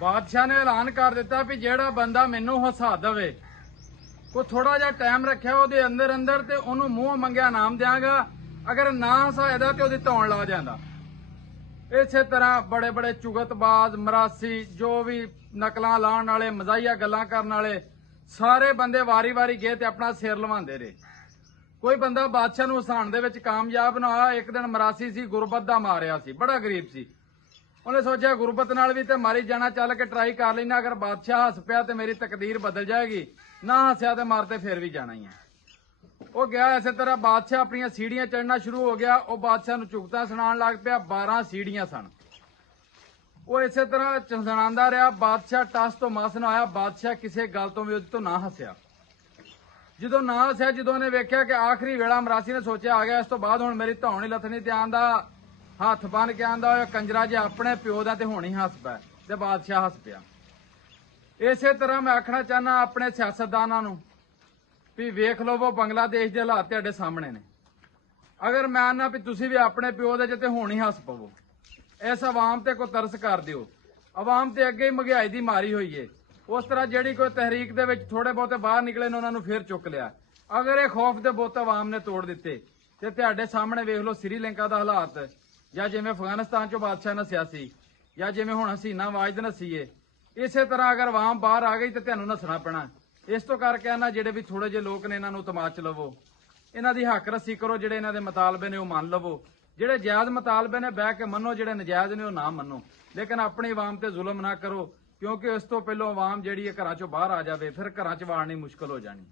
ਬਾਦਸ਼ਾਹ ਨੇ ਐਲਾਨ ਕਰ ਦਿੱਤਾ ਵੀ ਜਿਹੜਾ ਬੰਦਾ ਮੈਨੂੰ ਹਸਾ ਦੇਵੇ ਕੋ ਥੋੜਾ ਜਿਹਾ ਟਾਈਮ ਰੱਖਿਆ ਉਹਦੇ ਅੰਦਰ ਅੰਦਰ ਤੇ ਉਹਨੂੰ ਮੂੰਹ ਮੰਗਿਆ ਇਨਾਮ ਦਿਆਂਗਾ। ਅਗਰ ਨਾ ਹਸਾਇਦਾ ਤੇ ਉਹਦੀ ਧੌਣ ਲਾ ਜਾਂਦਾ। ਇਸੇ ਤਰ੍ਹਾਂ ਬੜੇ ਬੜੇ ਚੁਗਤਬਾਜ਼ ਮਰਾਸੀ ਜੋ ਵੀ ਨਕਲਾਂ ਲਾਉਣ ਵਾਲੇ ਮਜ਼ਾਹੀਆ ਗੱਲਾਂ ਕਰਨ ਵਾਲੇ ਸਾਰੇ ਬੰਦੇ ਵਾਰੀ ਵਾਰੀ ਗਏ ਤੇ ਆਪਣਾ ਸਿਰ ਲਵਾਉਂਦੇ ਰਹੇ। ਕੋਈ ਬੰਦਾ ਬਾਦਸ਼ਾਹ ਨੂੰ ਹਸਾਉਣ ਦੇ ਵਿੱਚ ਕਾਮਯਾਬ ਨਾ ਹੋਇਆ। ਇੱਕ ਦਿਨ ਮਰਾਸੀ ਸੀ, ਗੁਰਬਤ ਦਾ ਮਾਰਿਆ ਸੀ, ਬੜਾ ਗਰੀਬ ਸੀ। ਉਹਨੇ ਸੋਚਿਆ ਗੁਰਬਤ ਨਾਲ ਵੀ ਤੇ ਮਾਰੀ ਜਾਣਾ, ਚੱਲ ਕੇ ਟਰਾਈ ਕਰ ਲੈਣਾ। ਅਗਰ ਬਾਦਸ਼ਾਹ ਹੱਸ ਪਿਆ ਤੇ ਮੇਰੀ ਤਕਦੀਰ ਬਦਲ ਜਾਏਗੀ, ਨਾ ਹੱਸਿਆ ਤੇ ਮਾਰ ਤੇ ਫਿਰ ਵੀ ਜਾਣਾ ਹੀ ਹੈ। ਉਹ ਗਿਆ ਇਸੇ ਤਰ੍ਹਾਂ ਬਾਦਸ਼ਾਹ ਆਪਣੀਆਂ ਸੀੜੀਆਂ ਚੜ੍ਹਨਾ ਸ਼ੁਰੂ ਹੋ ਗਿਆ। ਉਹ ਬਾਦਸ਼ਾਹ ਨੂੰ ਚੁਗਤਾ ਸੁਣਾਉਣ ਲੱਗ ਪਿਆ। 12 ਸੀੜੀਆਂ ਸਨ। ਉਹ ਇਸੇ ਤਰ੍ਹਾਂ ਸੁਣਾਉਂਦਾ ਰਿਹਾ। ਬਾਦਸ਼ਾਹ ਟਸ ਤੋਂ ਮਸ ਨਾ ਆਇਆ। ਬਾਦਸ਼ਾਹ ਕਿਸੇ ਗੱਲ ਤੋਂ ਵੀ ਉਹਦੇ ਤੋਂ ਨਾ ਹੱਸਿਆ। ਜਦੋਂ ਨਾ ਹੱਸਿਆ, ਜਦੋਂ ਉਹਨੇ ਵੇਖਿਆ ਕਿ ਆਖਰੀ ਵੇਲਾ ਮਰਾਸੀ ਨੇ ਸੋਚਿਆ ਆ ਗਿਆ, ਇਸ ਤੋਂ ਬਾਅਦ ਹੁਣ ਮੇਰੀ ਧੌਣ ਹੀ ਲੱਥਣੀ ਤੇ ਆਂਦਾ ਹੱਥ ਬੰਨ ਕੇ ਆਂਦਾ ਹੋਇਆ ਕੰਜਰਾ ਜੇ ਆਪਣੇ ਪਿਓ ਦਾ ਤੇ ਹੁਣ ਹੀ ਹੱਸ ਪਿਆ। ਤੇ ਬਾਦਸ਼ਾਹ ਹੱਸ ਪਿਆ। ਇਸੇ ਤਰ੍ਹਾਂ ਮੈਂ ਆਖਣਾ ਚਾਹਨਾ ਆਪਣੇ ਸਿਆਸਤਦਾਨਾਂ ਨੂੰ ਵੀ ਵੇਖ ਲਵੋ ਬੰਗਲਾਦੇਸ਼ ਦੇ ਹਾਲਾਤ ਤੁਹਾਡੇ ਸਾਹਮਣੇ ਨੇ। ਅਗਰ ਮੈਂ ਆਨਾ ਵੀ ਤੁਸੀਂ ਵੀ ਆਪਣੇ ਪਿਓ ਦੇ ਜਿੱਤੇ ਹੁਣ ਹੀ ਹੱਸ ਪਵੋ। ਇਸ ਆਵਾਮ ਤੇ ਕੋਈ ਤਰਸ ਕਰ ਦਿਓ। ਆਵਾਮ ਤੇ ਅੱਗੇ ਹੀ ਮਹਿੰਗਾਈ ਦੀ ਮਾਰੀ ਹੋਈ ਏ। ਉਸ ਤਰ੍ਹਾਂ ਜਿਹੜੀ ਕੋਈ ਤਹਿਰੀਕ ਦੇ ਵਿੱਚ ਥੋੜੇ ਬਹੁਤੇ ਬਾਹਰ ਨਿਕਲੇ ਨੇ ਉਹਨਾਂ ਨੂੰ ਫੇਰ ਚੁੱਕ ਲਿਆ। ਅਗਰ ਇਹ ਖੌਫ ਦੇ ਬੁੱਤ ਆਵਾਮ ਨੇ ਤੋੜ ਦਿੱਤੇ ਤੇ ਤੁਹਾਡੇ ਸਾਹਮਣੇ ਵੇਖ ਲਓ ਸ੍ਰੀਲੰਕਾ ਦਾ ਹਾਲਾਤ, ਜਾਂ ਜਿਵੇਂ ਅਫਗਾਨਿਸਤਾਨ ਚੋਂ ਬਾਦਸ਼ਾਹ ਨੱਸਿਆ ਸੀ, ਜਾਂ ਜਿਵੇਂ ਹੁਣ ਹਸੀਨਾ ਵਾਜਦ ਨੱਸੀਏ। ਇਸੇ ਤਰ੍ਹਾਂ ਅਗਰ ਆਵਾਮ ਬਾਹਰ ਆ ਗਈ ਤੇ ਤੁਹਾਨੂੰ ਨੱਸਣਾ ਪੈਣਾ। ਇਸ ਤੋਂ ਕਰਕੇ ਇਹਨਾਂ ਜਿਹੜੇ ਵੀ ਥੋੜੇ ਜਿਹੇ ਲੋਕ ਨੇ ਇਹਨਾਂ ਨੂੰ ਤਮਾਚ ਲਵੋ, ਇਹਨਾਂ ਦੀ ਹੱਕ ਰੱਸੀ ਕਰੋ। ਜਿਹੜੇ ਇਹਨਾਂ ਦੇ ਮੁਤਾਲਬੇ ਨੇ ਉਹ ਮੰਨ ਲਵੋ। ਜਿਹੜੇ ਜਾਇਜ਼ ਮੁਤਾਲਬੇ ਨੇ ਬਹਿ ਕੇ ਮੰਨੋ, ਜਿਹੜੇ ਨਜਾਇਜ਼ ਨੇ ਉਹ ਨਾ ਮੰਨੋ। ਲੇਕਿਨ ਆਪਣੀ ਆਵਾਮ ਤੇ ਜ਼ੁਲਮ ਨਾ ਕਰੋ, ਕਿਉਂਕਿ ਇਸ ਤੋਂ ਪਹਿਲਾਂ ਆਵਾਮ ਜਿਹੜੀ ਹੈ ਘਰਾਂ ਚੋਂ ਬਾਹਰ ਆ ਜਾਵੇ, ਫਿਰ ਘਰਾਂ ਚ ਵਾੜਨੀ ਮੁਸ਼ਕਲ ਹੋ ਜਾਣੀ।